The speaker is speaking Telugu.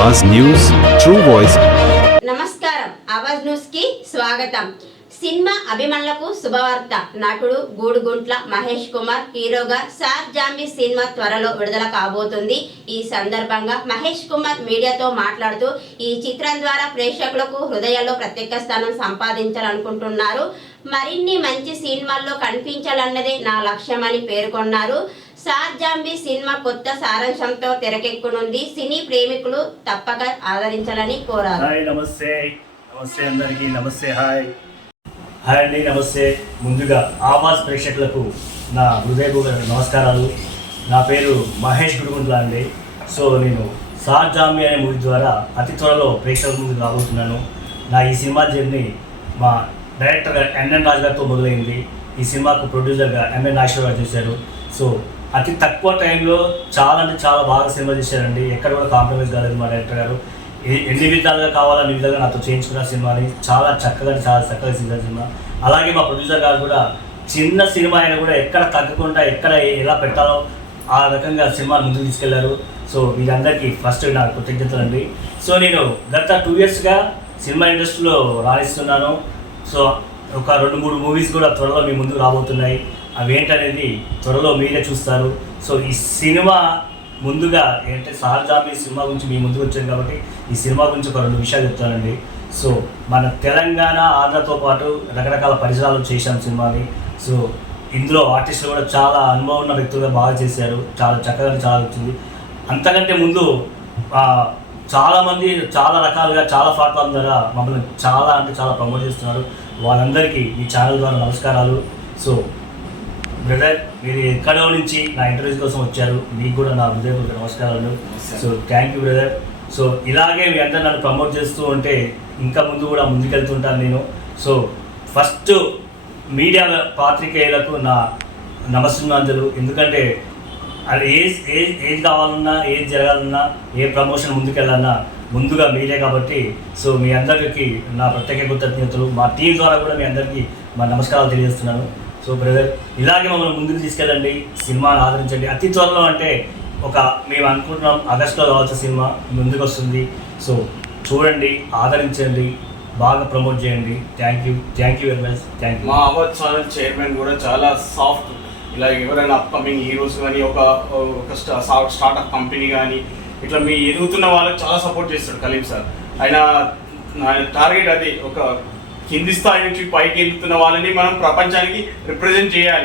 ఆవాజ్ న్యూస్ ట్రూ వాయిస్ నమస్కారం. ఆవాజ్ న్యూస్కి స్వాగతం. సినిమా అభిమానులకు శుభవార్త. నటుడు గూడుగుంట్ల మహేష్ కుమార్ హీరోగా సార్ జాంబీ సినిమా త్వరలో విడుదల కాబోతుంది. ఈ సందర్భంగా మహేష్ కుమార్ మీడియాతో మాట్లాడుతూ ఈ చిత్రం ద్వారా ప్రేక్షకులకు హృదయాల్లో ప్రత్యేక స్థానం సంపాదించాలనుకుంటున్నారు. మరిన్ని మంచి సినిమాల్లో కనిపించాలన్నదే నా లక్ష్యమని పేర్కొన్నారు. సార్ జాంబీ సినిమా కొత్త సారాంశంతో తెరకెక్కనుంది. సినీ ప్రేమికులు తప్పక ఆదరించాలని కోరారు. హాయ్ నమస్తే. నమస్తే అందరికీ. నమస్తే హాయ్. హాయ్ అండి నమస్తే. ముందుగా ఆవాజ్ ప్రేక్షకులకు నా హృదయపూర్వక నమస్కారాలు. నా పేరు మహేష్ గురుగుంట్ల అండి. సో నేను సార్ జాంబీ అనే మూవీ ద్వారా అతి త్వరలో ప్రేక్షకుల ముందు రాబోతున్నాను. నా ఈ సినిమా జర్నీ మా డైరెక్టర్ ఎన్ఎన్ రాజు గారితో మొదలైంది. ఈ సినిమాకు ప్రొడ్యూసర్గా ఎంఎన్ నాగేశ్వర చేశారు. సో అతి తక్కువ టైంలో చాలా అంటే చాలా బాగా సినిమా చేశారండి ఎక్కడ కూడా కాంప్రమైజ్ కాలేదు మా డైరెక్టర్ గారు. ఎన్ని విధాలుగా కావాలన్ని విధాలుగా నాతో చేయించుకున్న సినిమాని చాలా చక్కగా చాలా చక్కగా సినిమా సినిమా. అలాగే మా ప్రొడ్యూసర్ గారు కూడా చిన్న సినిమా అయినా కూడా ఎక్కడ తగ్గకుండా ఎక్కడ ఎలా పెట్టాలో ఆ రకంగా సినిమా ముందుకు తీసుకెళ్ళారు. సో వీరందరికీ ఫస్ట్ నా కృతజ్ఞతలు అండి సో నేను గత టూ ఇయర్స్గా సినిమా ఇండస్ట్రీలో రాణిస్తున్నాను. సో ఒక రెండు మూడు మూవీస్ కూడా త్వరలో మీ ముందుకు రాబోతున్నాయి. అవి ఏంటనేది త్వరలో మీరే చూస్తారు. సో ఈ సినిమా ముందుగా ఏంటంటే సార్జామి సినిమా గురించి మీ ముందుకు వచ్చాను కాబట్టి ఈ సినిమా గురించి ఒక రెండు విషయాలు చెప్తానండి. సో మన తెలంగాణ ఆంధ్రతో పాటు రకరకాల పరిసరాలు చేశాం సినిమాని. సో ఇందులో ఆర్టిస్టులు కూడా చాలా అనుభవం ఉన్న వ్యక్తులుగా బాగా చేశారు. చాలా చక్కగా చాలా వచ్చింది. అంతకంటే ముందు చాలామంది చాలా చాలా రకాలుగా చాలా ప్లాట్ఫామ్ ద్వారా మమ్మల్ని చాలా అంటే చాలా ప్రమోట్ చేస్తున్నారు. వాళ్ళందరికీ ఈ ఛానల్ ద్వారా నమస్కారాలు. సో బ్రదర్ మీరు ఎక్కడో నుంచి నా ఇంటర్వ్యూ కోసం వచ్చారు? మీకు కూడా నా హృదయపూర్వక నమస్కారాలు. So thank you brother so ఇలాగే మీ అందరు నన్ను ప్రమోట్ చేస్తూ ఉంటే ఇంకా ముందు కూడా ముందుకెళ్తుంటాను నేను. సో ఫస్ట్ మీడియా పాత్రికేయులకు నా నమస్సుమాంజలు ఎందుకంటే అది ఏజ్ ఏజ్ ఏది కావాలన్నా ఏది జరగాలన్నా ఏ ప్రమోషన్ ముందుకెళ్ళాలన్నా ముందుగా మీరే కాబట్టి సో మీ అందరికీ నా ప్రత్యేక కృతజ్ఞతలు. మా టీం ద్వారా కూడా మీ అందరికీ మా నమస్కారాలు తెలియజేస్తున్నాను. సో బ్రదర్ ఇలాగే మమ్మల్ని ముందుకు తీసుకెళ్ళండి. సినిమాను ఆదరించండి. అతి త్వరలో అంటే ఒక మేము అనుకుంటున్నాం ఆగస్టులో కావాల్సిన సినిమా ముందుకు వస్తుంది. సో చూడండి ఆదరించండి బాగా ప్రమోట్ చేయండి. Thank you thank you very much thank you మా అవాజ్ ఛానల్ చైర్మన్ కూడా చాలా సాఫ్ట్ ఇలా ఎవరైనా అప్కమింగ్ హీరోస్ కానీ ఒక ఒక స్టార్ట్అప్ కంపెనీ కానీ ఇట్లా మీ ఎదుగుతున్న వాళ్ళకి చాలా సపోర్ట్ చేస్తాడు కలీం సార్. ఆయన ఆయన టార్గెట్ అది ఒక కింది స్థాయి నుంచి పైకి వెళ్తున్న వాళ్ళని మనం ప్రపంచానికి రిప్రజెంట్ చేయాలి.